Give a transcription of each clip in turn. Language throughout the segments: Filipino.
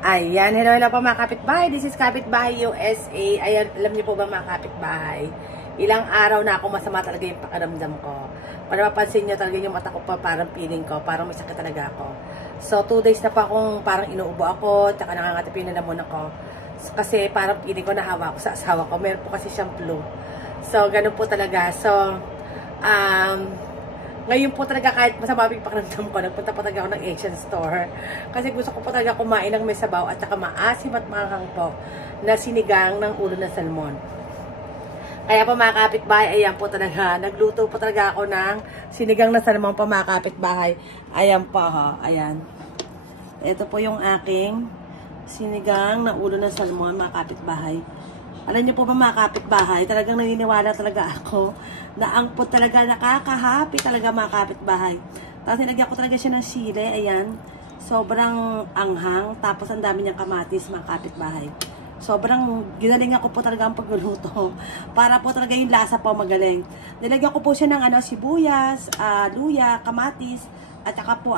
Ayan, hello po mga kapitbahay. This is Kapitbahay USA. Ayan, alam niyo po ba mga kapitbahay, ilang araw na ako masama talaga yung pakiramdam ko. Para mapansin niyo talaga yung mata ko pa, parang feeling ko, parang may sakit talaga ako. So, 2 days na pa akong parang inuubo ako, tsaka nangangatipin na naman ako. Kasi parang feeling ko nahawa ko sa asawa ko. Meron po kasi siyang flu. So, ganun po talaga. So, ngayon po talaga kahit masama yung pakiramdam ko, nagpunta po talaga ako ng Asian store. Kasi gusto ko po talaga kumain ng may sabaw at saka maasim at maanghang po na sinigang ng ulo ng salmon. Kaya po mga kapitbahay, ayan po talaga, nagluto po talaga ako ng sinigang na salmon po mga kapitbahay. Ayan po ha, ayan. Ito po yung aking sinigang na ulo ng salmon mga kapitbahay. Alam niyo po ba mga kapitbahay, talagang naniniwala talaga ako na ang po talaga nakaka-happy talaga mga kapitbahay. Tapos nilagyan ko talaga siya ng sili, ayan. Sobrang anghang, tapos ang dami niyang kamatis mga kapitbahay. Sobrang ginalingan ko po talaga ang pagluluto para po talaga yung lasa po magaling. Nilagyan ko po siya ng sibuyas, luya, kamatis, at saka po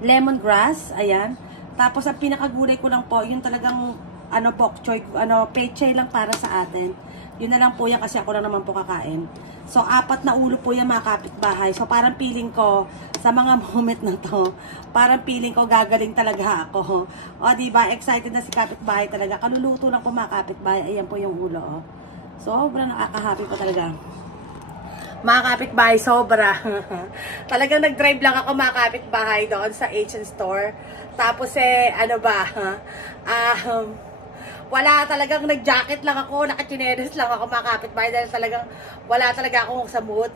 lemongrass, ayan. Tapos ang pinakagulay ko lang po, yung talagang bok choy, pechay lang para sa atin. Yun na lang po yan kasi ako lang naman po kakain. So, 4 na ulo po yan mga kapitbahay. So, parang feeling ko, sa mga moment na to, parang feeling ko gagaling talaga ako. O, diba? Excited na si kapitbahay talaga. Kaluluto lang po mga kapitbahay. Ayan po yung ulo, o. Sobrang nakaka-happy po talaga. Mga kapitbahay, sobra. Talagang nag-drive lang ako mga kapitbahay doon sa Asian store. Tapos wala talagang nag-jacket lang ako, naka-chineris lang ako mga kapitbahay dahil talagang wala talaga akong sa mood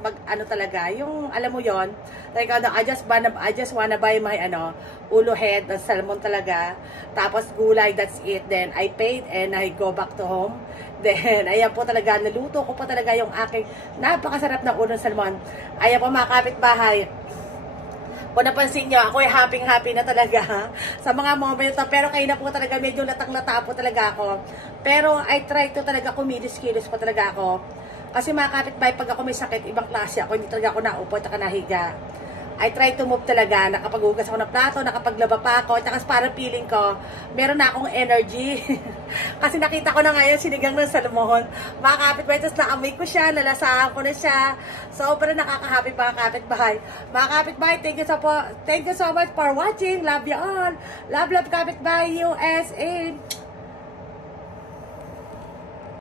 talaga, yung alam mo yon, like I just wanna buy my ulo head ng salmon talaga, tapos gulay, that's it. Then I paid and I go back to home. Then ayan po talaga, naluto ko po talaga yung aking napakasarap na ulo ng salmon. Ayan po mga kapitbahay, kung napansin nyo, ako ay happy-happy na talaga sa mga moment na, pero kayo na po talaga, medyo latang-lata po talaga ako. Pero I try to talaga kumilos-kilos po talaga ako. Kasi mga kapitbahay, pag ako may sakit, ibang klase ako, hindi talaga ako naupo at nahiga. I try to move talaga, nakapaghugas ako ng plato, nakapaglaba pa ako, at saka parang feeling ko, meron na akong energy. Kasi nakita ko na ngayon sinigang ng salmon. Mga kapitbahay, tapos naamoy ko siya, nalasahan ko na siya. Sobrang nakaka-happy mga kapitbahay. Mga kapitbahay, thank you so much for watching. Love you all. Love, love kapitbahay USA.